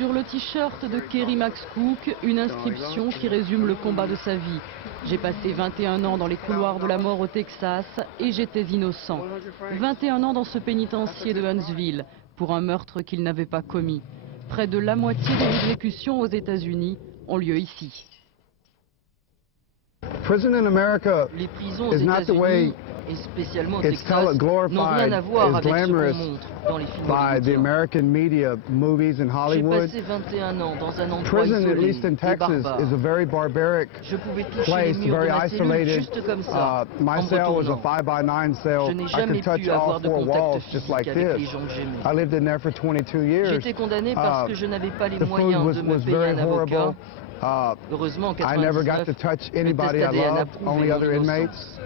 Sur le t-shirt de Kerry Max Cook, une inscription qui résume le combat de sa vie. J'ai passé 21 ans dans les couloirs de la mort au Texas et j'étais innocent. 21 ans dans ce pénitencier de Huntsville pour un meurtre qu'il n'avait pas commis. Près de la moitié des exécutions aux États-Unis ont lieu ici. Les prisons aux États-Unis, et spécialement au Texas, n'ont rien à voir avec ce qu'on montre dans les films hollywoodiens. J'ai passé 21 ans dans un endroit isolé et barbare. Je pouvais toucher les murs de ma cellule juste comme ça, en me retournant. Je n'ai jamais pu avoir de contact physique avec les gens que j'aimais. J'étais condamné parce que je n'avais pas les moyens de me payer un avocat. Heureusement, en 1999, le test ADN a prouvé mon innocence.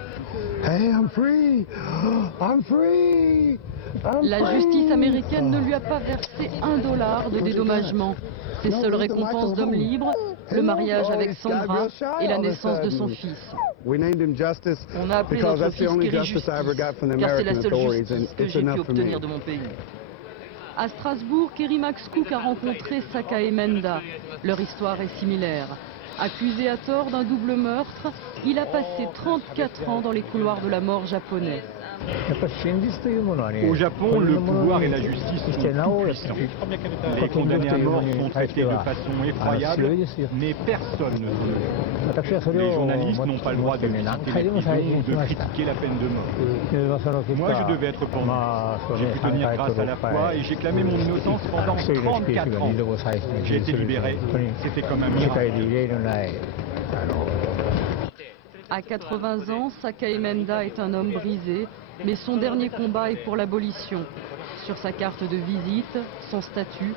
La justice américaine ne lui a pas versé $1 de dédommagement. Ses seules récompenses d'homme libre, le mariage avec Sandra et la naissance de son fils. On a appelé notre fils Kerry Justice, car c'est la seule justice que j'ai pu obtenir de mon pays. À Strasbourg, Kerry Max Cook a rencontré Sakae Menda. Leur histoire est similaire. Accusé à tort d'un double meurtre, il a passé 34 ans dans les couloirs de la mort japonais. Au Japon, le pouvoir et la justice sont tout puissants. Les condamnés à mort sont traités de façon effroyable, mais personne ne se lève. Les journalistes n'ont pas le droit de visiter les prisons ou de critiquer la peine de mort. Moi, je devais être pendu. J'ai pu tenir grâce à la foi et j'ai clamé mon innocence pendant 34 ans. J'ai été libéré. C'était comme un miracle. À 80 ans, Sakae Menda est un homme brisé, mais son dernier combat est pour l'abolition. Sur sa carte de visite, son statut,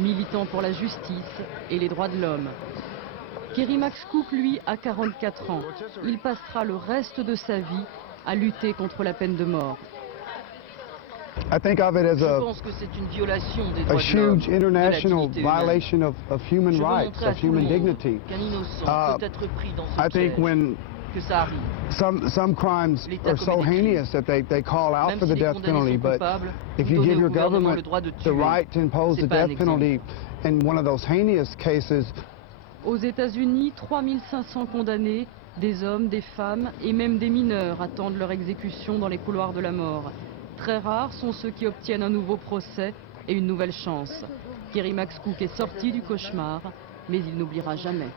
militant pour la justice et les droits de l'homme. Kerry Max Cook, lui, a 44 ans. Il passera le reste de sa vie à lutter contre la peine de mort. Je pense que c'est une violation des droits de l'homme, de la dignité humaine. Je veux montrer à tout le monde qu'un innocent peut être pris dans ce piège, que ça arrive. Some crimes are so heinous that they call out for the death penalty, but if you give your government the right to impose the death penalty in one of those heinous cases. Aux États-Unis, 3500 condamnés, des hommes, des femmes et même des mineurs attendent leur exécution dans les couloirs de la mort. Très rares sont ceux qui obtiennent un nouveau procès et une nouvelle chance. Kerry Max Cook est sorti du cauchemar, mais il n'oubliera jamais.